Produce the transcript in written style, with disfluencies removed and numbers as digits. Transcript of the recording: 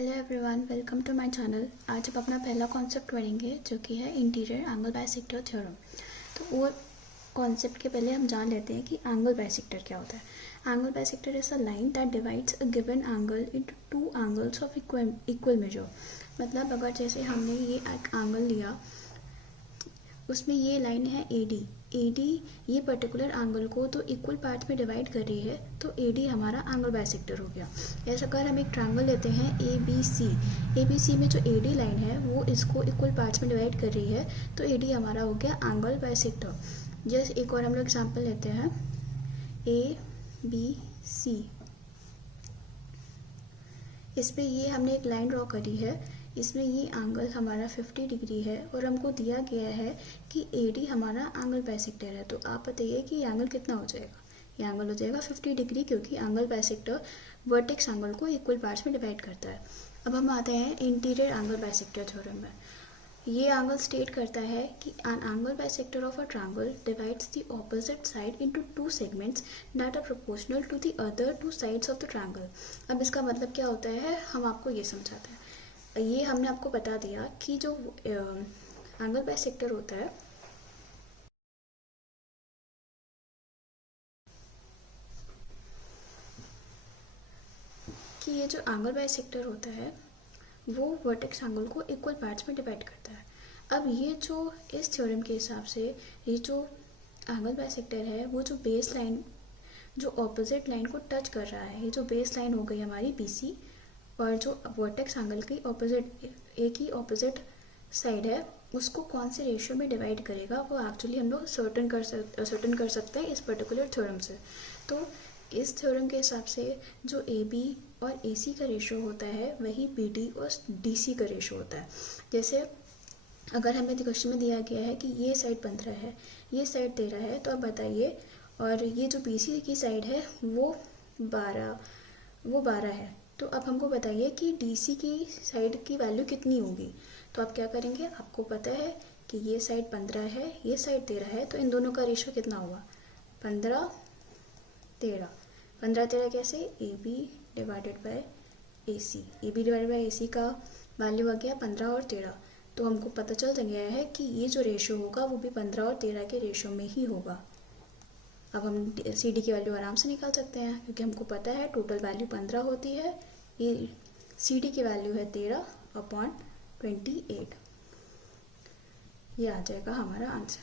Hello everyone, welcome to my channel. आज हम अपना पहला कॉन्सेप्ट पढ़ेंगे जो कि है इंटीरियर एंगल बाइसेक्टर थ्योरम। तो वो कॉन्सेप्ट के पहले हम जान लेते हैं कि एंगल बाइसेक्टर क्या होता है। Angle bisector is a line that divides a given angle into two angles of equal major. मतलब अगर जैसे हमने ये एक एंगल लिया, उसमें ये लाइन है AD ये पर्टिकुलर एंगल को तो इक्वल पार्ट में डिवाइड कर रही है, तो AD हमारा एंगल बाइसेक्टर हो गया। ऐसा अगर हम एक ट्रायंगल लेते हैं ABC में जो AD लाइन है वो इसको इक्वल पार्ट्स में डिवाइड कर रही है, तो AD हमारा हो गया एंगल बाइसेक्टर। जैसे एक और हम लोग एग्जाम्पल लेते हैं ABC। इस पर ये हमने एक लाइन ड्रॉ करी है, इसमें ये एंगल हमारा 50 डिग्री है और हमको दिया गया है कि AD हमारा एंगल बाइसेक्टर है। तो आप बताइए कि ये एंगल कितना हो जाएगा। ये एंगल हो जाएगा 50 डिग्री, क्योंकि एंगल बाइसेक्टर वर्टेक्स एंगल को इक्वल पार्ट्स में डिवाइड करता है। अब हम आते हैं इंटीरियर एंगल बाइसेक्टर थ्योरम में। ये एंगल स्टेट करता है कि an angle bisector of a triangle divides the opposite side into two segments that are proportional to the other two sides of the triangle. अब इसका मतलब क्या होता है, हम आपको ये समझाते हैं। ये हमने आपको बता दिया कि जो एंगल बाइसेक्टर होता है वो वर्टेक्स एंगल को इक्वल पार्ट्स में डिवाइड करता है। अब ये जो इस थ्योरम के हिसाब से ये जो एंगल बाइसेक्टर है वो जो बेस लाइन जो ऑपोजिट लाइन को टच कर रहा है, ये जो बेस लाइन हो गई हमारी BC, और जो वर्टेक्स एंगल की एक ही ऑपोजिट साइड है उसको कौन से रेशियो में डिवाइड करेगा, वो एक्चुअली हम लोग सर्टन कर सकते हैं इस पर्टिकुलर थ्योरम से। तो इस थ्योरम के हिसाब से जो AB और AC का रेशियो होता है वही BD और DC का रेशियो होता है। जैसे अगर हमें क्वेश्चन में दिया गया है कि ये साइड 15 है, ये साइड 13 है, तो आप बताइए, और ये जो BC की साइड है वो 12 है, तो अब हमको बताइए कि DC की साइड की वैल्यू कितनी होगी। तो आप क्या करेंगे, आपको पता है कि ये साइड 15 है, ये साइड 13 है, तो इन दोनों का रेशियो कितना होगा, 15-13। 15-13 कैसे, AB डिवाइडेड बाय AC का वैल्यू आ गया 15 और 13। तो हमको पता चल गया है कि ये जो रेशियो होगा वो भी 15 और 13 के रेशियो में ही होगा। अब हम CD की वैल्यू आराम से निकाल सकते हैं, क्योंकि हमको पता है टोटल वैल्यू 15 होती है, ये CD की वैल्यू है 13/28। ये आ जाएगा हमारा आंसर।